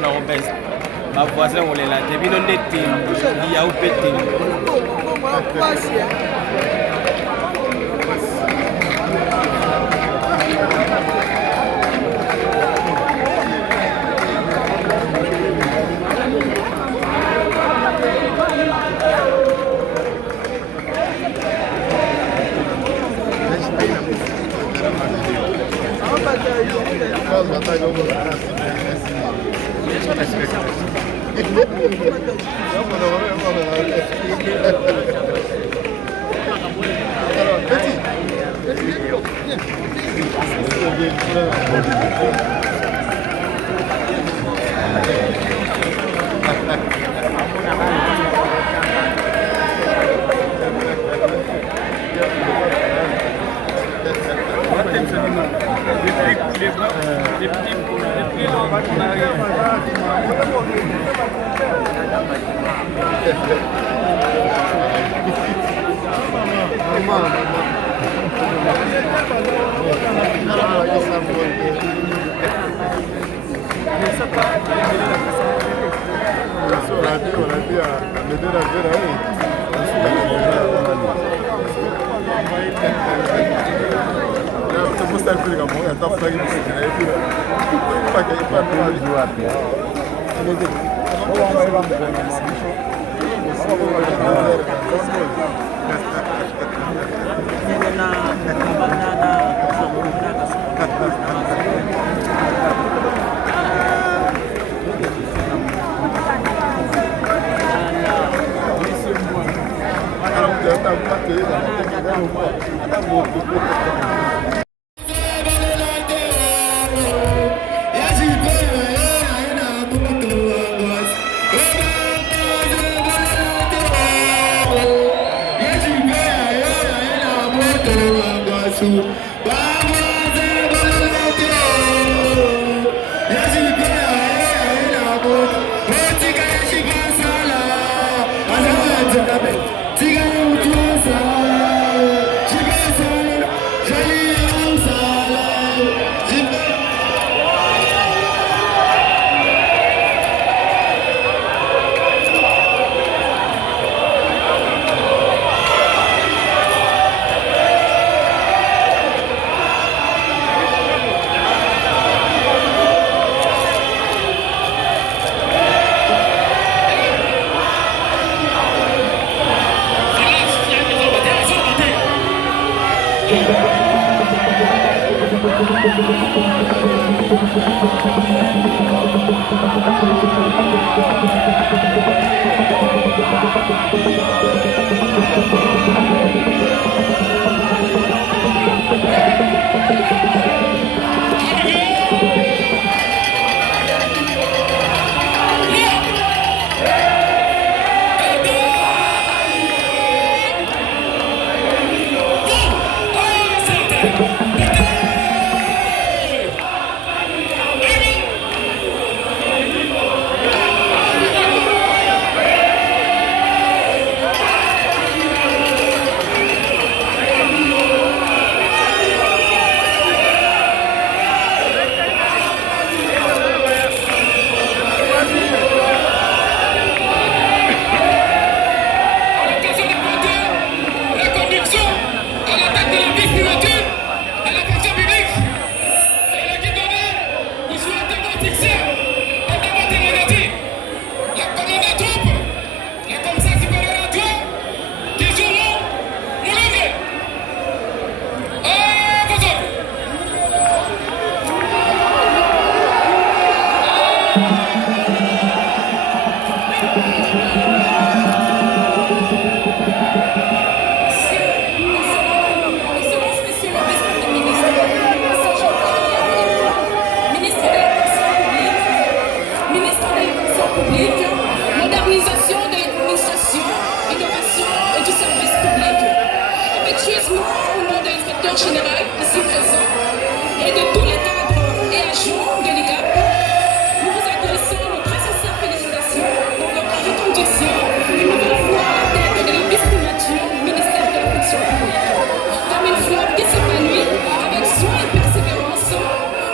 na obese ba voisin olela te bino ndete ya upete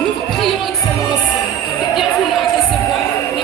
Nous vous prions, Excellence, de bien vouloir recevoir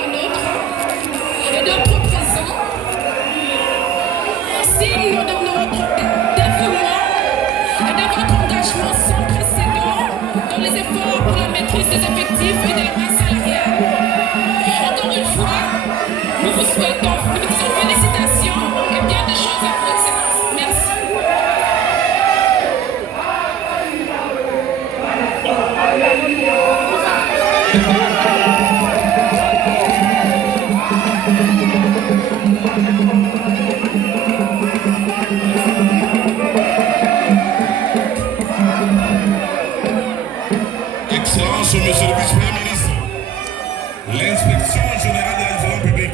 L'inspection générale de l'environnement public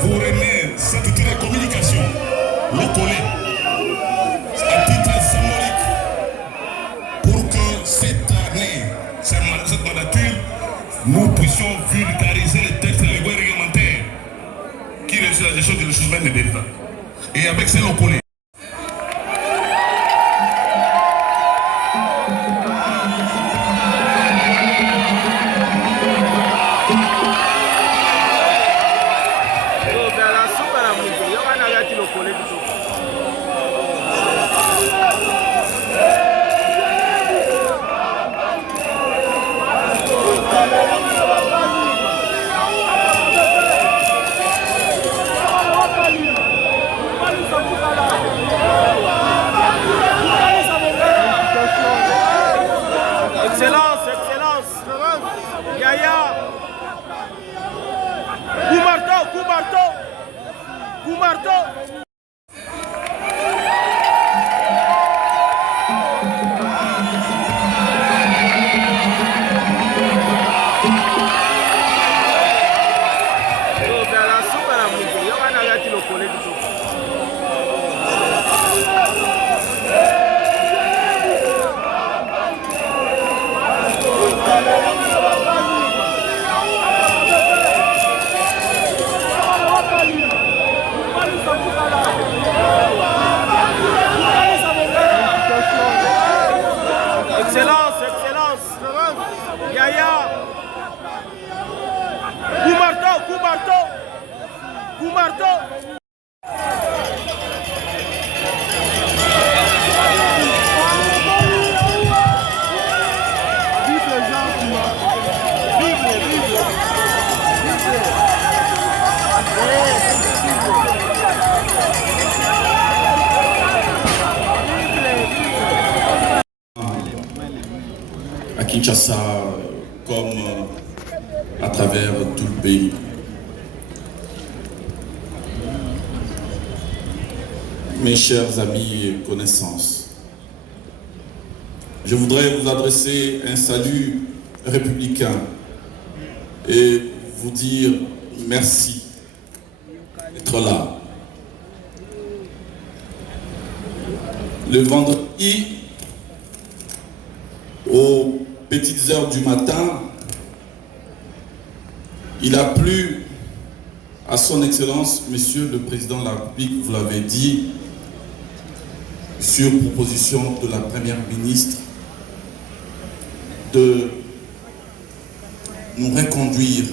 vous remet cet outil de communication, le collet, à titre symbolique, pour que cette année, cette mandature, nous puissions vulgariser les textes et les lois réglementaires qui régissent la gestion des ressources humaines et de l'État. Et avec ces locaux. Excellence, excellence. Yaya. Coup marteau, coup marteau. Coup marteau. Excellence, excellence. Yaya. Coup marteau, coup marteau. Coup marteau. À Kinshasa, comme à travers tout le pays. Mes chers amis et connaissances, je voudrais vous adresser un salut républicain et vous dire merci d'être là. Le vendredi, aux petites heures du matin, il a plu à son Excellence, Monsieur le Président de la République, vous l'avez dit, sur proposition de la Première ministre, de nous reconduire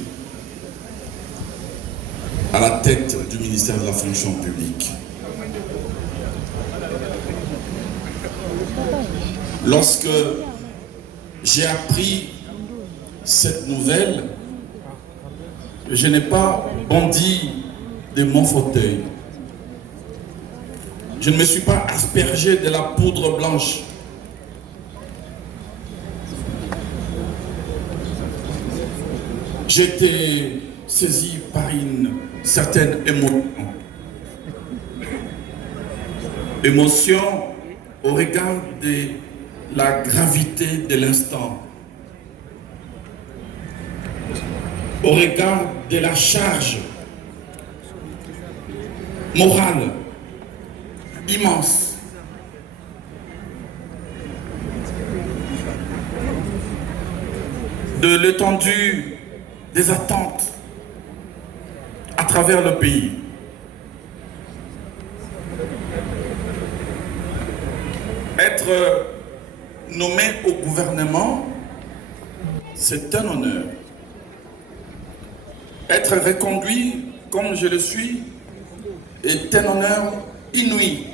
à la tête du ministère de la Fonction publique. Lorsque j'ai appris cette nouvelle, je n'ai pas bondi de mon fauteuil. Je ne me suis pas aspergé de la poudre blanche. J'étais saisi par une certaine émotion. Émotion au regard de la gravité de l'instant, au regard de la charge morale immense, de l'étendue des attentes à travers le pays. Être nommé au gouvernement, c'est un honneur. Être reconduit comme je le suis est un honneur inouï.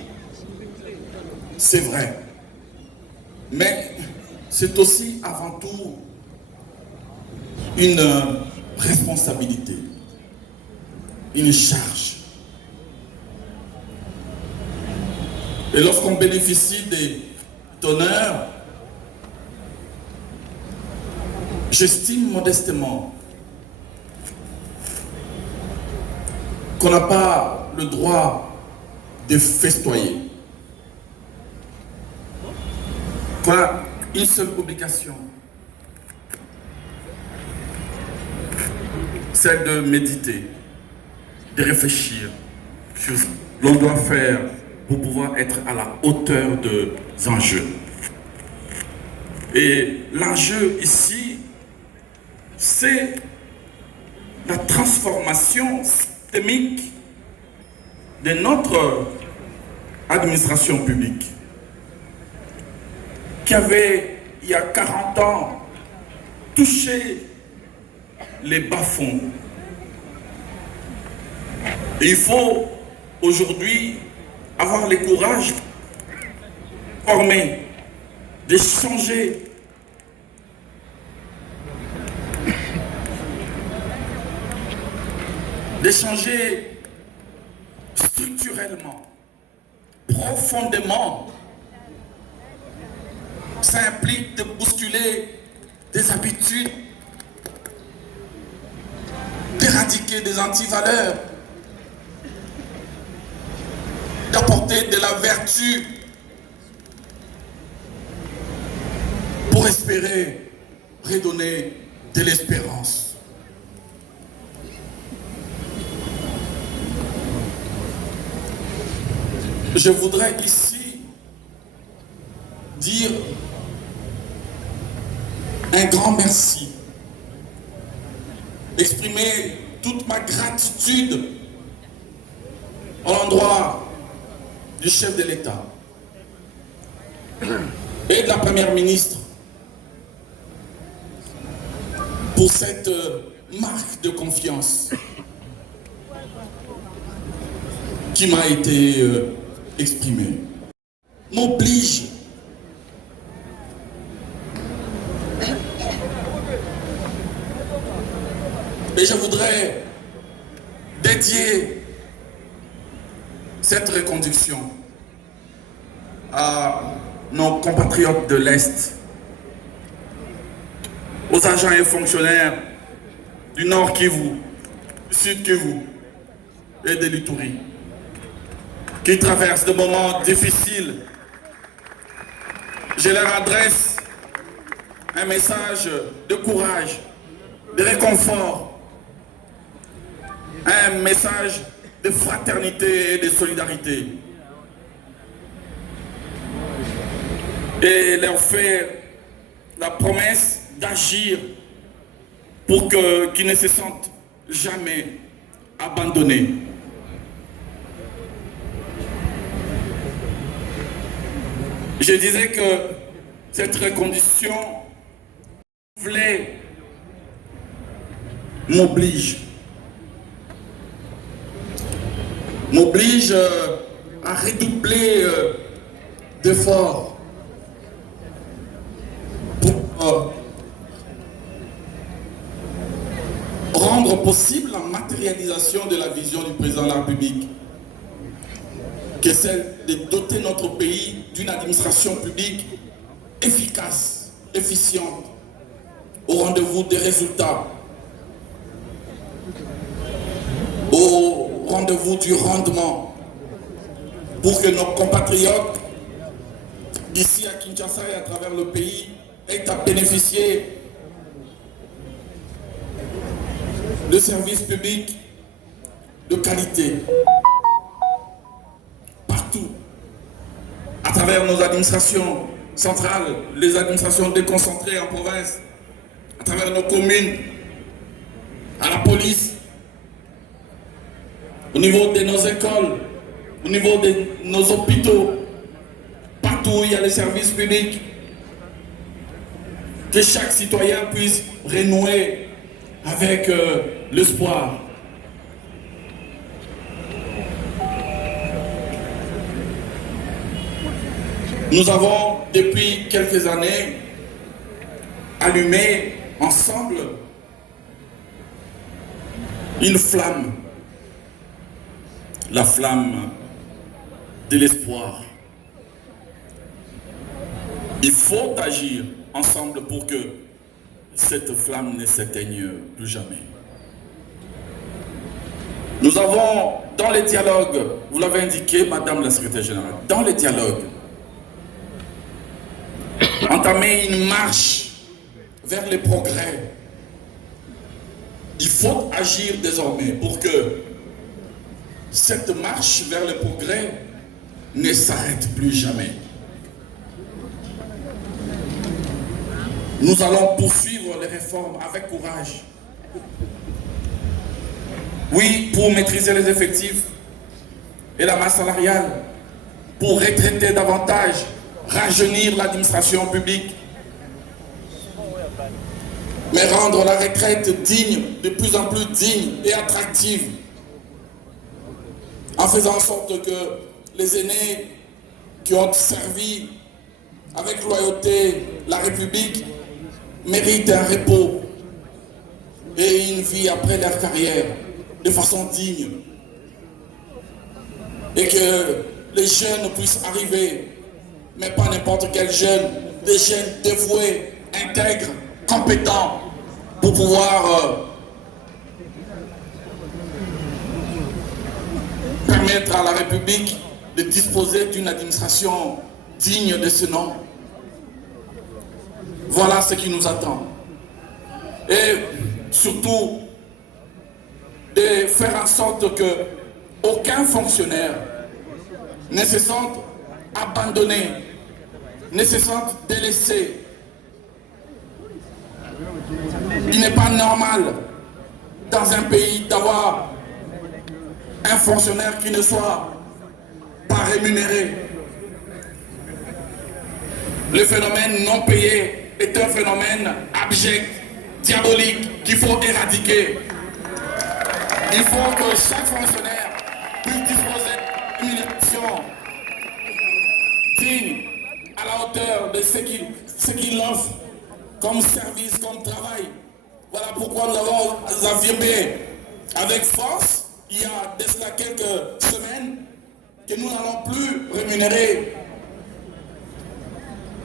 C'est vrai. Mais c'est aussi avant tout une responsabilité, une charge. Et lorsqu'on bénéficie des honneurs, j'estime modestement qu'on n'a pas le droit de festoyer. Qu'on a une seule obligation. c'est de méditer, de réfléchir sur ce que l'on doit faire pour pouvoir être à la hauteur des enjeux. Et l'enjeu ici, c'est la transformation systémique de notre administration publique, qui avait, il y a 40 ans, touché les bas-fonds. Et il faut aujourd'hui avoir le courage de former, de changer. De changer structurellement, profondément. Ça implique de bousculer des habitudes, d'éradiquer des antivaleurs, d'apporter de la vertu pour espérer redonner de l'espérance. Je voudrais ici dire un grand merci, exprimer toute ma gratitude à l'endroit du chef de l'État et de la Première ministre pour cette marque de confiance qui m'a été exprimée. M'oblige et je voudrais dédier cette reconduction à nos compatriotes de l'Est, aux agents et fonctionnaires du Nord Kivu, du Sud Kivu et de l'Ituri, qui traversent des moments difficiles. Je leur adresse un message de courage, de réconfort, un message de fraternité et de solidarité. Et leur faire la promesse d'agir pour qu'ils ne se sentent jamais abandonnés. Je disais que cette reconduction m'oblige à redoubler d'efforts pour rendre possible la matérialisation de la vision du président de la République, qui est celle de doter notre pays d'une administration publique efficace, efficiente, au rendez-vous des résultats, au rendez-vous du rendement, pour que nos compatriotes, ici à Kinshasa et à travers le pays, aient à bénéficier de services publics de qualité, partout, à travers nos administrations centrales, les administrations déconcentrées en province, à travers nos communes, à la police, au niveau de nos écoles, au niveau de nos hôpitaux, partout où il y a les services publics, que chaque citoyen puisse renouer avec l'espoir. Nous avons, depuis quelques années, allumé ensemble une flamme, la flamme de l'espoir. Il faut agir ensemble pour que cette flamme ne s'éteigne plus jamais. Nous avons, dans les dialogues, vous l'avez indiqué, Madame la Secrétaire Générale, dans les dialogues, entamé une marche vers le progrès, Il faut agir désormais pour que cette marche vers le progrès ne s'arrête plus jamais. Nous allons poursuivre les réformes avec courage. Oui, pour maîtriser les effectifs et la masse salariale, pour retraiter davantage, rajeunir l'administration publique, mais rendre la retraite digne, de plus en plus digne et attractive, en faisant en sorte que les aînés qui ont servi avec loyauté la République méritent un repos et une vie après leur carrière de façon digne. Et que les jeunes puissent arriver, mais pas n'importe quel jeune, des jeunes dévoués, intègres, compétents, pour pouvoir permettre à la République de disposer d'une administration digne de ce nom. Voilà ce qui nous attend. Et surtout, de faire en sorte que aucun fonctionnaire ne se sente abandonné, ne se sente délaissé. Il n'est pas normal dans un pays d'avoir un fonctionnaire qui ne soit pas rémunéré. Le phénomène non payé est un phénomène abject, diabolique, qu'il faut éradiquer. Il faut que chaque fonctionnaire puisse disposer d'une rémunération digne, à la hauteur de ce qu'il offre comme service, comme travail. Voilà pourquoi nous avons affirmé avec force, il y a de cela quelques semaines, que nous n'allons plus rémunérer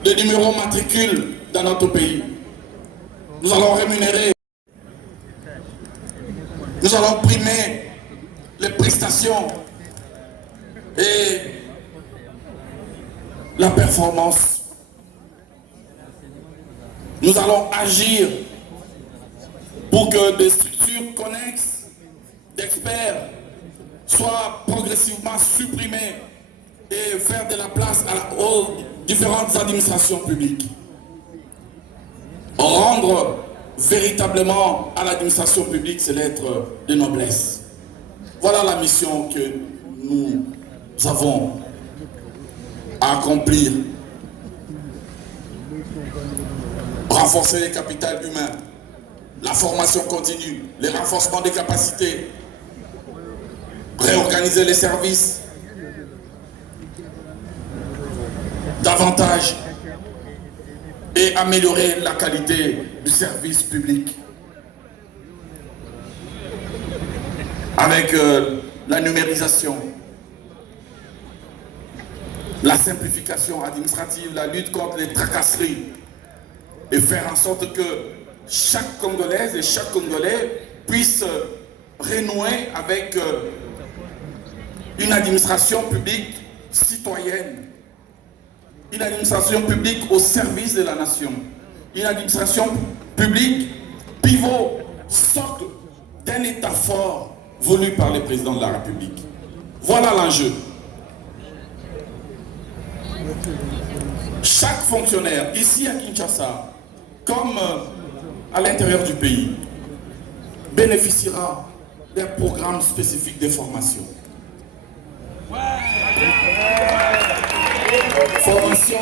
le numéro matricule dans notre pays. Nous allons rémunérer, nous allons primer les prestations et la performance. Nous allons agir pour que des structures connexes d'experts soient progressivement supprimées et faire de la place aux différentes administrations publiques. Rendre véritablement à l'administration publique ses lettres de noblesse. Voilà la mission que nous avons à accomplir. Renforcer les capitales humains, la formation continue, le renforcement des capacités, réorganiser les services davantage et améliorer la qualité du service public. Avec la numérisation, la simplification administrative, la lutte contre les tracasseries, et faire en sorte que chaque Congolaise et chaque Congolais puisse renouer avec une administration publique citoyenne, une administration publique au service de la nation, une administration publique pivot, socle d'un État fort voulu par le président de la République. Voilà l'enjeu. Chaque fonctionnaire, ici à Kinshasa, comme à l'intérieur du pays, bénéficiera d'un programme spécifique de formation. Formation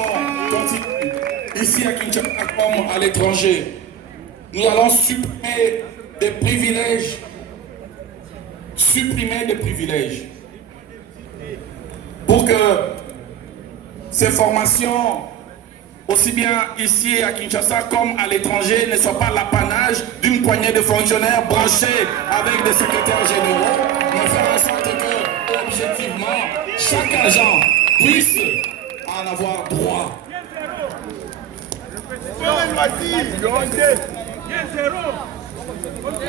continue. Ici à Kinshasa comme à l'étranger, nous allons supprimer des privilèges. Supprimer des privilèges. Pour que ces formations, aussi bien ici à Kinshasa comme à l'étranger, ne soient pas l'apanage d'une poignée de fonctionnaires branchés avec des secrétaires généraux, mais faire en sorte que, objectivement, chaque agent puisse en avoir droit.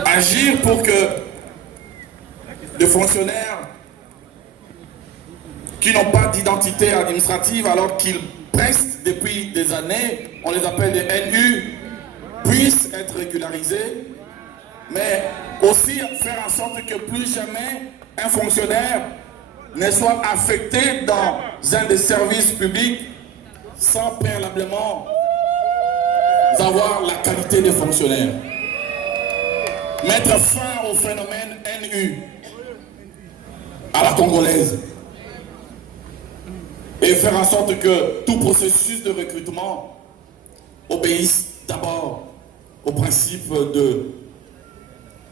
Agir pour que les fonctionnaires qui n'ont pas d'identité administrative alors qu'ils prestent depuis des années, on les appelle des NU, puissent être régularisés mais aussi faire en sorte que plus jamais un fonctionnaire ne soit affecté dans un des services publics sans préalablement avoir la qualité de fonctionnaire. Mettre fin au phénomène NU à la congolaise et faire en sorte que tout processus de recrutement obéisse d'abord au principe de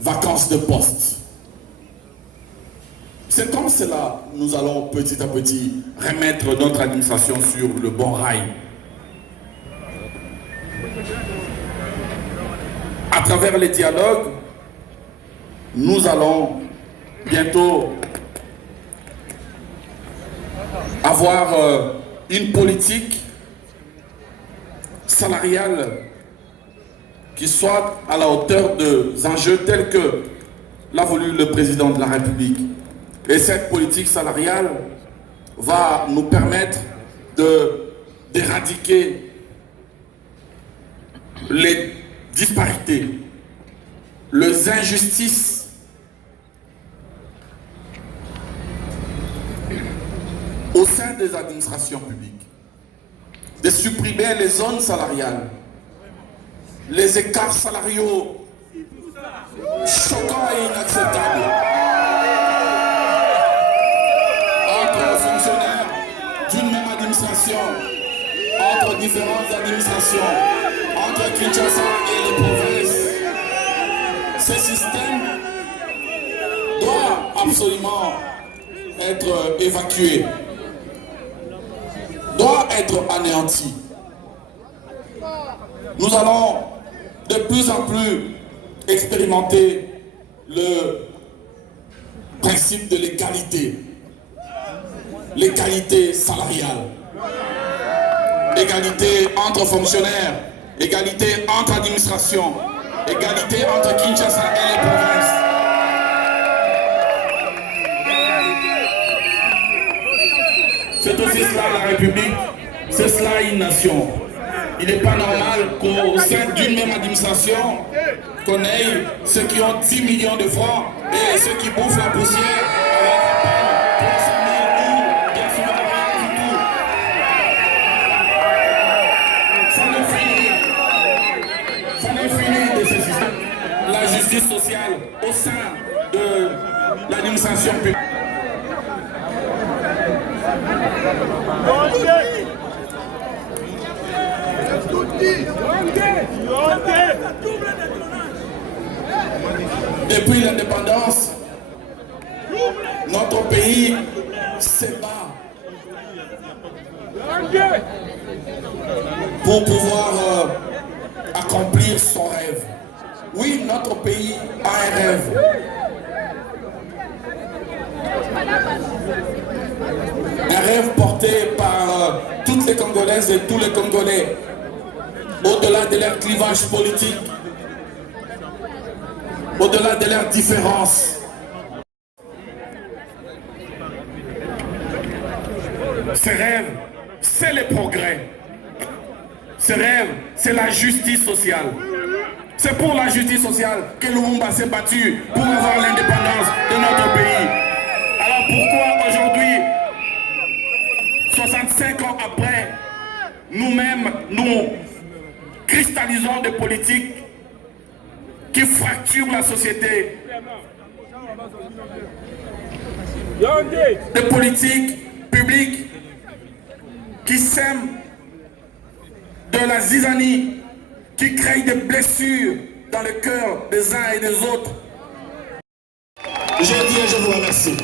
vacances de poste. C'est comme cela que nous allons petit à petit remettre notre administration sur le bon rail. À travers les dialogues, nous allons bientôt avoir une politique salariale qui soit à la hauteur des enjeux tels que l'a voulu le président de la République. Et cette politique salariale va nous permettre d'éradiquer les disparités, les injustices au sein des administrations publiques, de supprimer les zones salariales, les écarts salariaux choquants et inacceptables entre fonctionnaires d'une même administration, entre différentes administrations, entre Kinshasa et les provinces. Ce système doit absolument être évacué, doit être anéanti. Nous allons de plus en plus expérimenter le principe de l'égalité, l'égalité salariale, égalité entre fonctionnaires, égalité entre administrations, égalité entre Kinshasa et les provinces. C'est aussi cela la République, c'est cela une nation. Il n'est pas normal qu'au sein d'une même administration, qu'on ait ceux qui ont 10 millions de francs et ceux qui bouffent la poussière avec à peine 300 000 ou bien souvent rien du tout. Ça n'est fini de ce système. La justice sociale au sein de l'administration publique. Depuis l'indépendance, notre pays se bat pour pouvoir accomplir son rêve. Oui, notre pays a un rêve. Un rêve porté par toutes les Congolaises et tous les Congolais, au-delà de leur clivage politique, au-delà de leurs différences. Ce rêve, c'est le progrès. Ce rêve, c'est la justice sociale. C'est pour la justice sociale que Lumumba s'est battu pour avoir l'indépendance de notre pays. Alors pourquoi aujourd'hui, 65 ans après, nous-mêmes, nous cristallisons des politiques qui fracturent la société, des politiques publiques qui sèment de la zizanie, qui créent des blessures dans le cœur des uns et des autres. Je dis et je vous remercie.